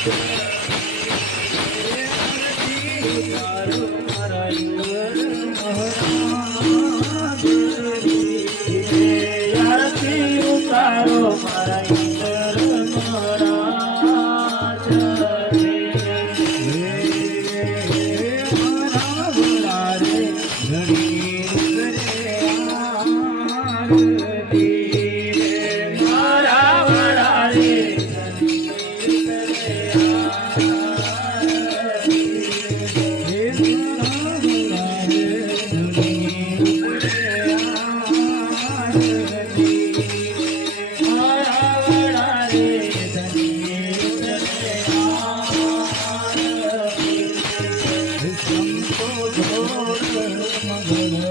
મારા Mother.